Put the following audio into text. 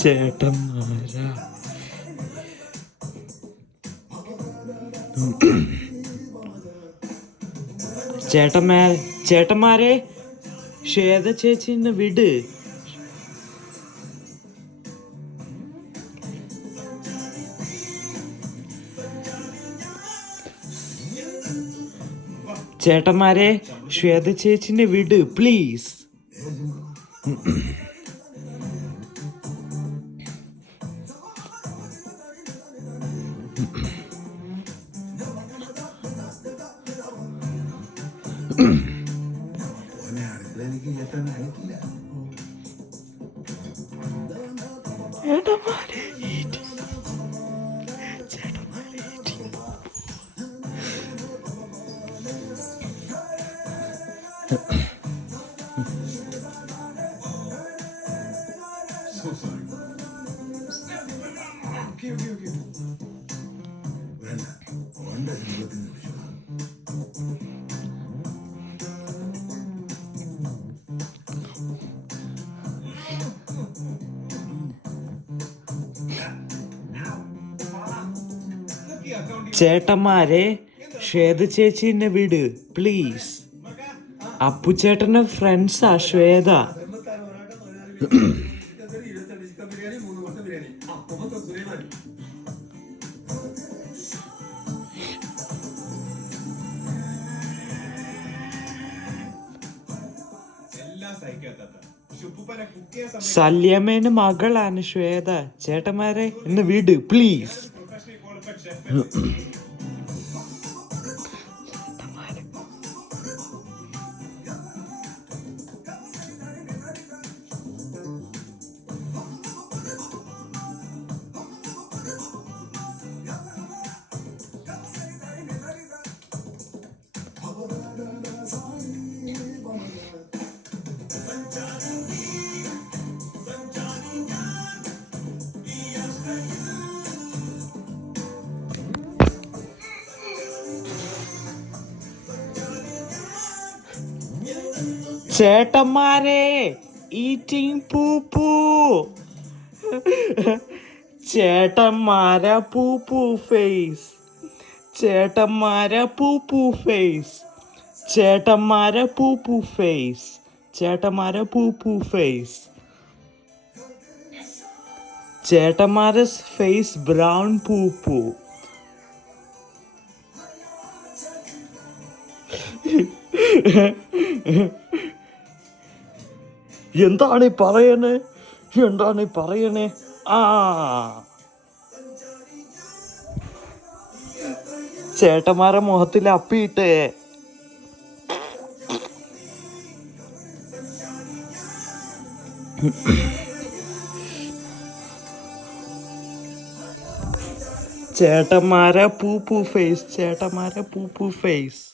ചേട്ടന്മാരാ ചേട്ടന്മാരെ ശ്വേത ചേച്ചിന്ന് വിട്. ചേട്ടന്മാരെ ശ്വേത ചേച്ചിനെ വിട് പ്ലീസ്. ചേട്ടന്മാരെ ശ്വേത ചേച്ചിനെ വിട് പ്ലീസ്. അപ്പുചേട്ടന്റെ ഫ്രണ്ട്സാ ശ്വേത. സല്യമേന്റെ മകളാണ് ശ്വേത. ചേട്ടന്മാരെ എന്നെ വിട് പ്ലീസ്. ചേട്ടന്മാരെ ഈറ്റിംഗ് പൂപ്പൂ. ചേട്ടന്മാരെ പൂപ്പൂ ഫേസ്. ചേട്ടന്മാരെ പൂപ്പൂ ഫേസ്. ചേട്ടന്മാരെ പൂപ്പൂ ഫേസ്. ചേട്ടന്മാരെ പൂപ്പൂ ഫേസ്. ചേട്ടന്മാരെ ഫേസ് ബ്രൗൺ പൂപ്പൂ. എന്താണ് പറയണേ? ചേട്ടന്മാരെ മുഖത്തിൽ അപ്പിയിട്ടേ. ചേട്ടന്മാരെ പൂപ്പൂ ഫേസ്. ചേട്ടന്മാരെ പൂപ്പൂ ഫേസ്.